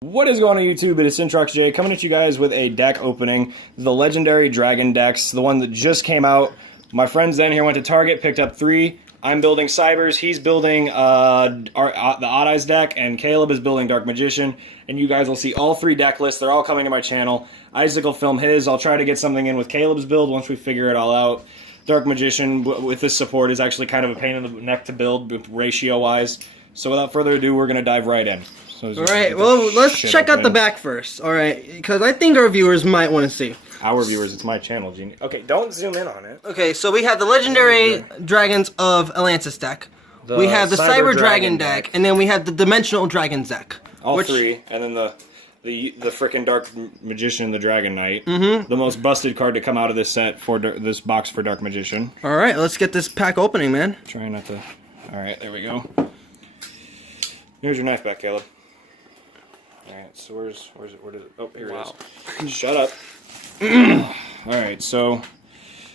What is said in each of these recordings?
What is going on YouTube? It is Syntrox J coming at you guys with a deck opening. The legendary Dragon decks, the one that just came out. My friend Zen here went to Target, picked up 3. I'm building Cybers, he's building the Odd Eyes deck, and Caleb is building Dark Magician. And you guys will see all 3 deck lists. They're all coming to my channel. Isaac will film his. I'll try to get something in with Caleb's build once we figure it all out. Dark Magician, with this support, is actually kind of a pain in the neck to build ratio-wise. So without further ado, we're going to dive right in. So Alright, well, let's check out the back first, alright? Because I think our viewers might want to see. Our viewers, it's my channel, Genie. Okay, don't zoom in on it. Okay, so we have the Legendary Dragons of Atlantis deck. We have the Cyber Dragon deck, and then we have the Dimensional Dragons deck. All 3, and then the frickin' Dark Magician, the Dragon Knight. The most busted card to come out of this set for this box for Dark Magician. Alright, let's get this pack opening, man. Trying not to... Alright, there we go. Here's your knife back, Caleb. Alright, so where is it? Where does it? Oh, here it is. Shut up. Alright, so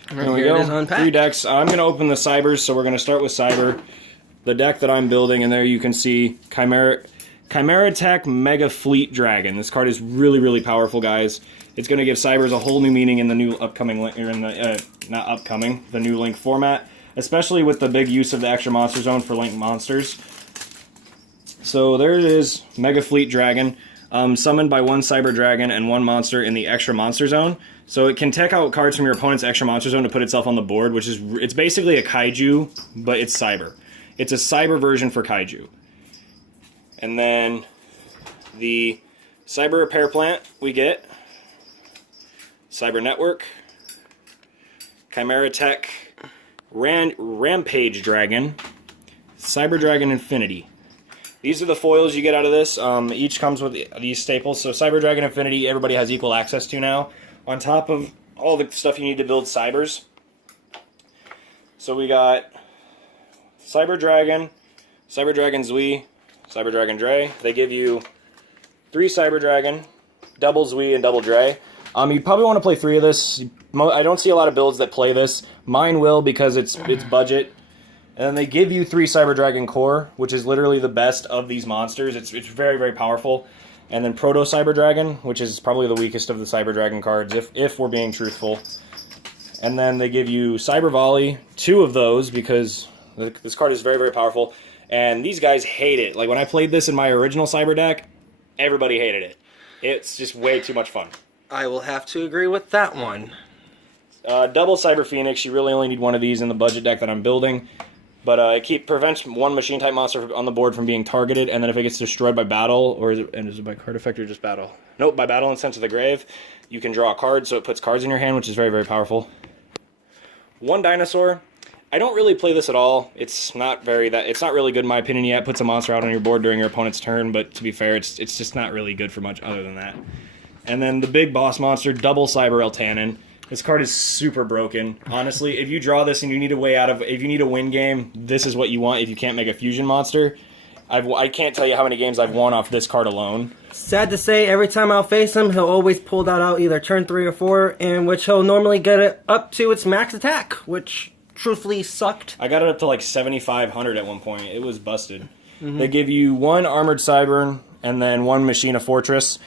here we go. 3 decks. I'm going to open the Cybers, so we're going to start with Cyber. The deck that I'm building, and there you can see Chimera Tech Mega Fleet Dragon. This card is really, really powerful, guys. It's going to give Cybers a whole new meaning in the new upcoming, or in the, not upcoming, the new Link format, especially with the big use of the extra monster zone for Link monsters. So there it is, Mega Fleet Dragon, summoned by 1 Cyber Dragon and 1 monster in the extra monster zone. So it can tech out cards from your opponent's extra monster zone to put itself on the board, which is, it's basically a Kaiju, but it's Cyber. It's a Cyber version for Kaiju. And then the Cyber Repair Plant we get, Cyber Network, Chimera Tech, Rampage Dragon, Cyber Dragon Infinity. These are the foils you get out of this. Each comes with these staples. So Cyber Dragon Infinity, everybody has equal access to now. On top of all the stuff you need to build Cybers. So we got Cyber Dragon Zui, Cyber Dragon Dre. They give you 3 Cyber Dragon, double Zui and double Dre. You'd probably want to play 3 of this. I don't see a lot of builds that play this. Mine will because it's budget. And then they give you 3 Cyber Dragon Core, which is literally the best of these monsters. It's very, very powerful. And then Proto Cyber Dragon, which is probably the weakest of the Cyber Dragon cards, if we're being truthful. And then they give you Cyber Volley, 2 of those, because this card is very, very powerful. And these guys hate it. Like, when I played this in my original Cyber deck, everybody hated it. It's just way too much fun. I will have to agree with that one. Double Cyber Phoenix, you really only need 1 of these in the budget deck that I'm building. But it prevents 1 machine-type monster on the board from being targeted, and then if it gets destroyed by battle, or is it by card effect or just battle? Nope, by battle and sent to the grave, you can draw a card, so it puts cards in your hand, which is very, very powerful. 1 Dinosaur. I don't really play this at all. It's not really good in my opinion yet. It puts a monster out on your board during your opponent's turn, but to be fair, it's just not really good for much other than that. And then the big boss monster, Double Cyber Eltanin. This card is super broken. Honestly, if you draw this and you need a way out of, if you need a win game, this is what you want if you can't make a fusion monster. I can't tell you how many games I've won off this card alone. Sad to say, every time I'll face him, he'll always pull that out either turn 3 or 4, in which he'll normally get it up to its max attack, which truthfully sucked. I got it up to like 7,500 at one point. It was busted. They give you 1 Armored Cybern and then 1 Machina Fortress.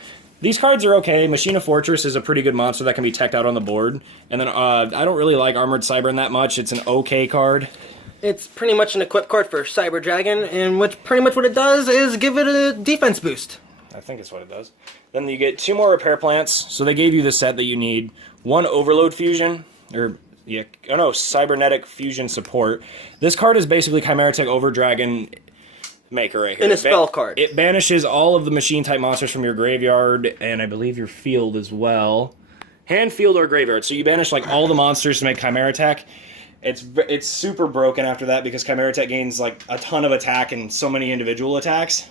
These cards are okay. Machina Fortress is a pretty good monster that can be teched out on the board. And then I don't really like Armored Cybern that much. It's an okay card. It's pretty much an equip card for Cyber Dragon, and which pretty much what it does is give it a defense boost. I think it's what it does. Then you get 2 more Repair Plants. So they gave you the set that you need. 1 Overload Fusion, Cybernetic Fusion Support. This card is basically Chimera Tech Over Dragon Maker right here. In a spell card. It banishes all of the machine-type monsters from your graveyard, and I believe your field as well. Hand, field, or graveyard. So you banish like all the monsters to make Chimera Tech. It's super broken after that because Chimera Tech gains like a ton of attack and so many individual attacks.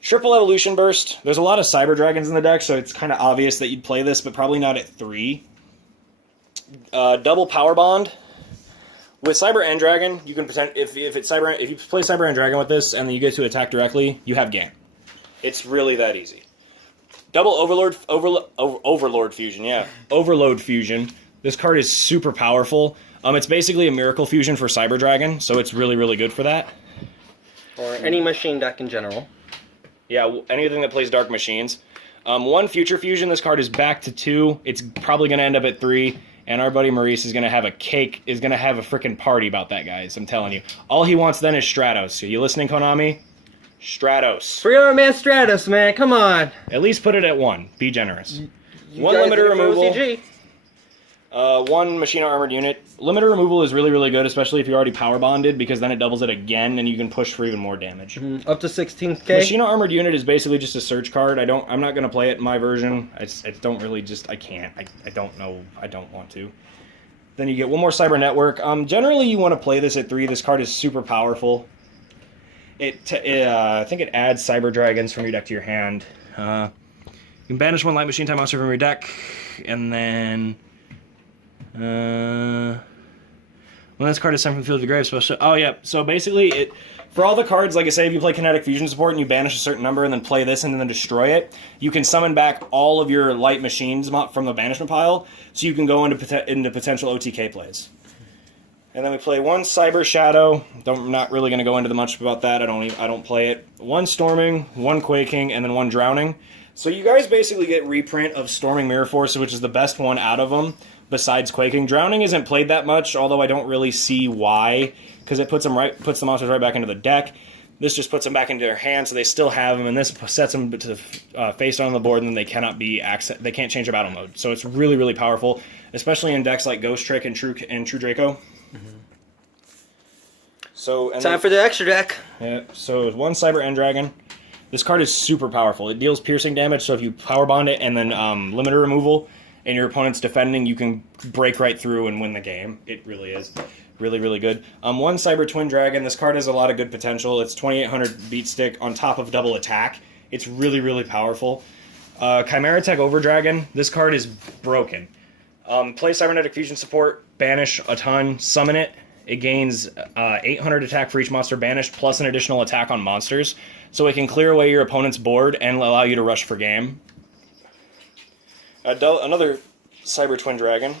Triple Evolution Burst. There's a lot of Cyber Dragons in the deck, so it's kind of obvious that you'd play this, but probably not at 3. Double Power Bond. With Cyber End Dragon, you can pretend if you play Cyber End Dragon with this and then you get to attack directly, you have game. It's really that easy. Double Overlord Fusion, yeah. Overload Fusion. This card is super powerful. It's basically a Miracle Fusion for Cyber Dragon, so it's really, really good for that. Or any machine deck in general. Yeah, anything that plays Dark Machines. 1 Future Fusion, this card is back to 2. It's probably going to end up at 3. And our buddy Maurice is going to have a freaking party about that, guys. I'm telling you. All he wants then is Stratos. Are you listening, Konami? Stratos. For your man Stratos, man. Come on. At least put it at 1. Be generous. You 1 guys limiter did it for removal. OCG. 1 Machine Armored Unit. Limiter removal is really, really good, especially if you're already power bonded, because then it doubles it again, and you can push for even more damage. Up to 16k. Machine Armored Unit is basically just a search card. I'm not gonna play it in my version. I don't really I can't. I don't know. I don't want to. Then you get 1 more Cyber Network. Generally you want to play this at 3. This card is super powerful. I think it adds Cyber Dragons from your deck to your hand. You can banish 1 Light Machine Time monster from your deck, and then when this card is sent from the field to the grave, special. Oh yeah. So basically, for all the cards, like I say, if you play Kinetic Fusion Support and you banish a certain number and then play this and then destroy it, you can summon back all of your light machines from the banishment pile, so you can go into potential OTK plays. And then we play 1 Cyber Shadow. I'm not really going to go into much about that. I don't play it. 1 Storming, 1 Quaking, and then 1 Drowning. So you guys basically get reprint of Storming Mirror Force, which is the best one out of them, besides Quaking. Drowning isn't played that much, although I don't really see why, because it puts the monsters right back into the deck. This just puts them back into their hand, so they still have them, and this sets them to face on the board, and then they can't change their battle mode. So it's really, really powerful, especially in decks like Ghost Trick and True Draco. So Time for the extra deck. Yeah. So 1 Cyber End Dragon. This card is super powerful. It deals piercing damage, so if you power bond it and then limiter removal, and your opponent's defending, you can break right through and win the game. It really is. Really, really good. 1 Cyber Twin Dragon. This card has a lot of good potential. It's 2800 beat stick on top of double attack. It's really, really powerful. Chimera Tech Over Dragon. This card is broken. Play Cybernetic Fusion Support, banish a ton, summon it. It gains 800 attack for each monster banished, plus an additional attack on monsters. So it can clear away your opponent's board and allow you to rush for game. Another Cyber Twin Dragon.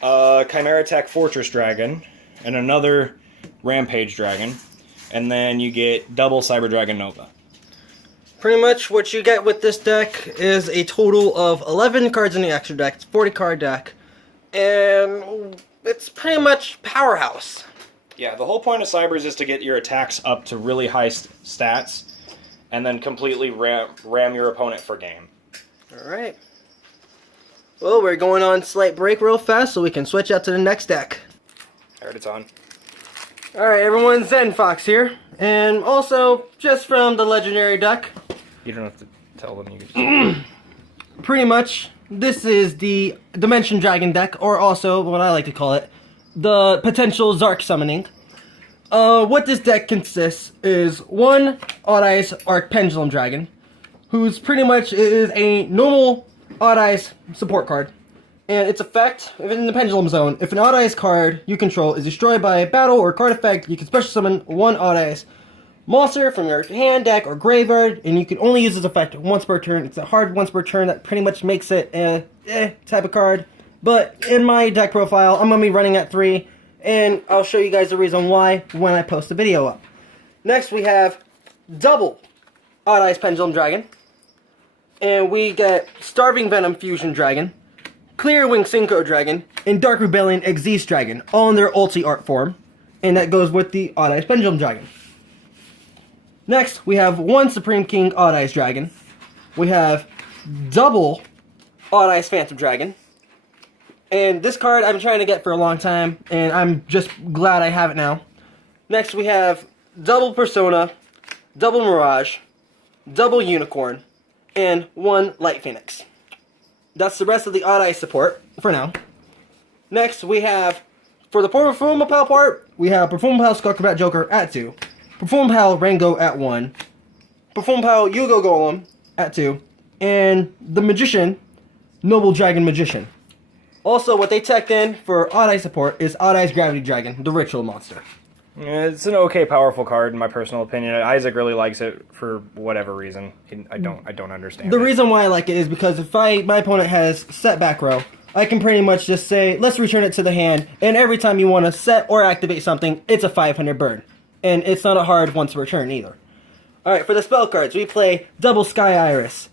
Chimera Tech Fortress Dragon. And another Rampage Dragon. And then you get double Cyber Dragon Nova. Pretty much what you get with this deck is a total of 11 cards in the extra deck. It's a 40 card deck. And it's pretty much powerhouse. Yeah, the whole point of Cybers is to get your attacks up to really high stats, and then completely ram your opponent for game. Alright. Well, we're going on slight break real fast so we can switch out to the next deck. I heard it's on. Alright, everyone, Zen Fox here. And also, just from the legendary deck. You don't have to tell them. You can just... Pretty much, this is the Dimension Dragon deck, or also, what I like to call it, the potential Zark summoning. What this deck consists is 1 Odd Eyes Arc Pendulum Dragon, who's pretty much is a normal Odd Eyes support card. And its effect, if it's in the Pendulum Zone, if an Odd Eyes card you control is destroyed by a battle or card effect, you can special summon 1 Odd Eyes monster from your hand, deck, or graveyard, and you can only use this effect once per turn. It's a hard once per turn that pretty much makes it a type of card. But in my deck profile, I'm going to be running at 3, and I'll show you guys the reason why when I post the video up. Next, we have double Odd Eyes Pendulum Dragon, and we get Starving Venom Fusion Dragon, Clear Wing Synchro Dragon, and Dark Rebellion Xyz Dragon, all in their ulti art form, and that goes with the Odd Eyes Pendulum Dragon. Next, we have 1 Supreme King Odd Eyes Dragon. We have double Odd Eyes Phantom Dragon. And this card I've been trying to get for a long time, and I'm just glad I have it now. Next, we have double Persona, double Mirage, double Unicorn, and 1 Light Phoenix. That's the rest of the Odd Eyes support for now. Next, we have, for the Performable Pal part, we have Performable Pal Skull Combat Joker at 2. Perform Pal Rango at 1, Perform Pal Yugo Golem at 2, and the Magician, Noble Dragon Magician. Also, what they teched in for Odd Eye support is Odd Eye's Gravity Dragon, the Ritual Monster. Yeah, it's an okay, powerful card in my personal opinion. Isaac really likes it for whatever reason. I don't understand. The reason why I like it is because if my opponent has set back row, I can pretty much just say, let's return it to the hand, and every time you want to set or activate something, it's a 500 burn. And it's not a hard once per turn either. Alright, for the spell cards, we play double Sky Iris,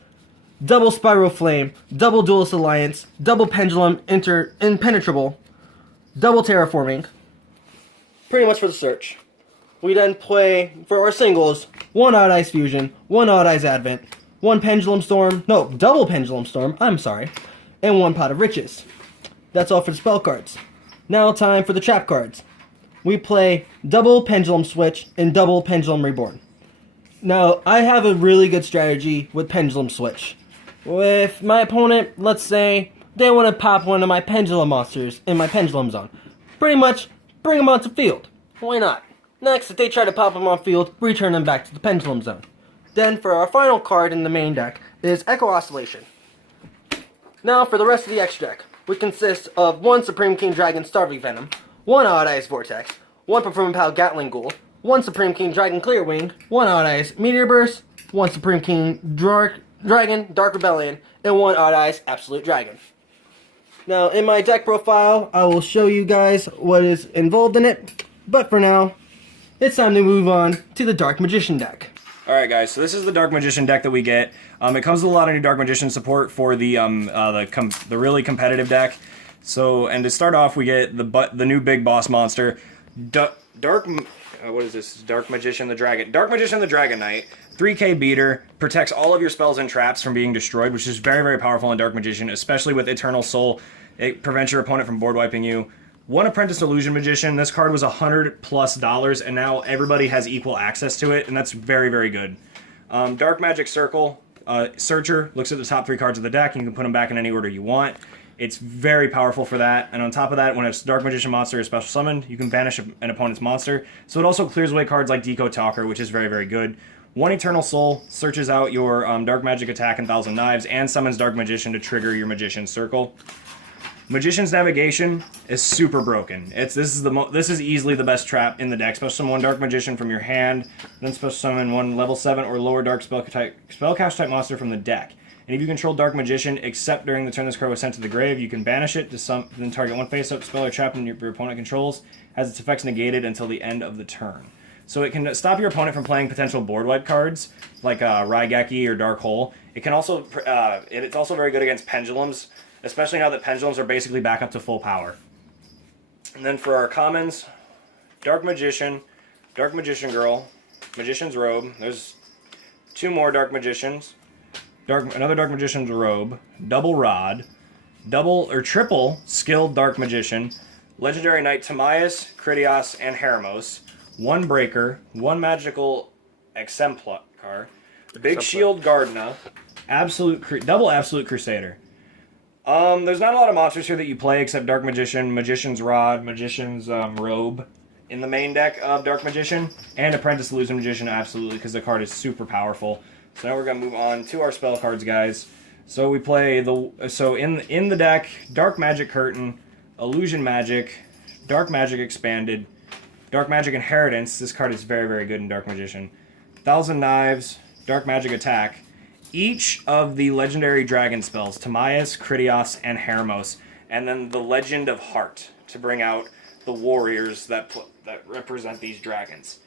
double Spiral Flame, double Duelist Alliance, double Pendulum Impenetrable, double Terraforming. Pretty much for the search. We then play, for our singles, one Odd Eyes Fusion, one Odd Eyes Advent, one Pendulum Storm, no, double Pendulum Storm, I'm sorry, and one Pot of Riches. That's all for the spell cards. Now time for the trap cards. We play double Pendulum Switch and double Pendulum Reborn. Now, I have a really good strategy with Pendulum Switch. With my opponent, let's say, they want to pop one of my Pendulum monsters in my Pendulum Zone. Pretty much, bring them onto field. Why not? Next, if they try to pop them on field, return them back to the Pendulum Zone. Then, for our final card in the main deck, is Echo Oscillation. Now, for the rest of the X deck, which consists of one Supreme King Dragon Starving Venom, one Odd Eyes Vortex, one Performing Pal Gatling Ghoul, one Supreme King Dragon Clearwing, one Odd Eyes Meteor Burst, one Supreme King Dragon Dark Rebellion, and one Odd Eyes Absolute Dragon. Now, in my deck profile, I will show you guys what is involved in it, but for now, it's time to move on to the Dark Magician deck. Alright guys, so this is the Dark Magician deck that we get. It comes with a lot of new Dark Magician support for the really competitive deck. So, and to start off, we get the new big boss monster, what is this? Dark Magician the Dragon. Dark Magician the Dragon Knight. 3k beater. Protects all of your spells and traps from being destroyed, which is very, very powerful in Dark Magician, especially with Eternal Soul. It prevents your opponent from board wiping you. One Apprentice Illusion Magician. This card was $100+, and now everybody has equal access to it, and that's very, very good. Dark Magic Circle. Searcher. Looks at the top 3 cards of the deck, and you can put them back in any order you want. It's very powerful for that, and on top of that, when a Dark Magician monster is special summoned, you can banish an opponent's monster. So it also clears away cards like Deco Talker, which is very, very good. One Eternal Soul searches out your Dark Magic attack and Thousand Knives, and summons Dark Magician to trigger your Magician's Circle. Magician's Navigation is super broken. This is easily the best trap in the deck. Special summon one Dark Magician from your hand, then special summon one level 7 or lower Dark Spellcast type monster from the deck. And if you control Dark Magician, except during the turn this card was sent to the grave, you can banish it to then target one face-up spell or trap your opponent controls, has its effects negated until the end of the turn. So it can stop your opponent from playing potential board wipe cards, like Raigeki or Dark Hole. It can also, it's also very good against pendulums, especially now that pendulums are basically back up to full power. And then for our commons, Dark Magician Girl, Magician's Robe. There's 2 more Dark Magicians. Another Dark Magician's Robe, Double Rod, triple Skilled Dark Magician, Legendary Knight Timaeus, Critias, and Hermos, 1 Breaker, 1 Magical Exemplar, Big Shield Gardena, double Absolute Crusader. There's not a lot of monsters here that you play except Dark Magician, Magician's Rod, Magician's Robe in the main deck of Dark Magician, and Apprentice Illusion Magician, absolutely, because the card is super powerful. So now we're going to move on to our spell cards, guys. So we play in the deck, Dark Magic Curtain, Illusion Magic, Dark Magic Expanded, Dark Magic Inheritance. This card is very, very good in Dark Magician. Thousand Knives, Dark Magic Attack. Each of the legendary dragon spells, Timaeus, Critias, and Hermos, and then the Legend of Heart to bring out the warriors that represent these dragons.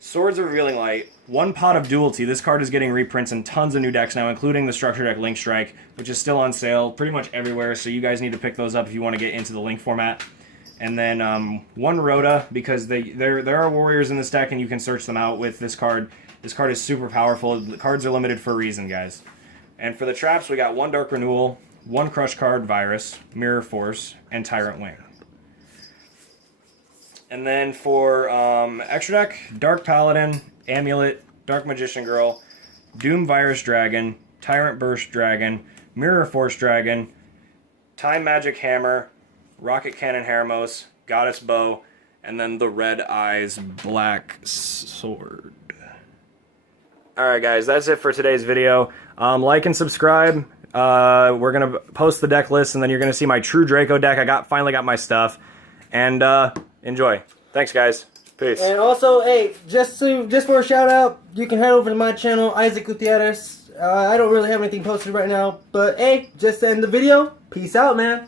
Swords of Revealing Light, 1 Pot of Duality. This card is getting reprints in tons of new decks now, including the Structure Deck Link Strike, which is still on sale pretty much everywhere, so you guys need to pick those up if you want to get into the Link format. And then 1 Rhoda, because there are warriors in this deck, and you can search them out with this card. This card is super powerful. The cards are limited for a reason, guys. And for the traps, we got 1 Dark Renewal, 1 Crush Card, Virus, Mirror Force, and Tyrant Wing. And then for extra deck, Dark Paladin, Amulet, Dark Magician Girl, Doom Virus Dragon, Tyrant Burst Dragon, Mirror Force Dragon, Time Magic Hammer, Rocket Cannon Hermos, Goddess Bow, and then the Red Eyes Black Sword. Alright guys, that's it for today's video. Like and subscribe. We're going to post the deck list, and then you're going to see my True Draco deck. I finally got my stuff. And enjoy. Thanks, guys. Peace. And also, hey, just for a shout out, you can head over to my channel, Isaac Gutierrez. I don't really have anything posted right now, but hey, just to end the video, peace out, man.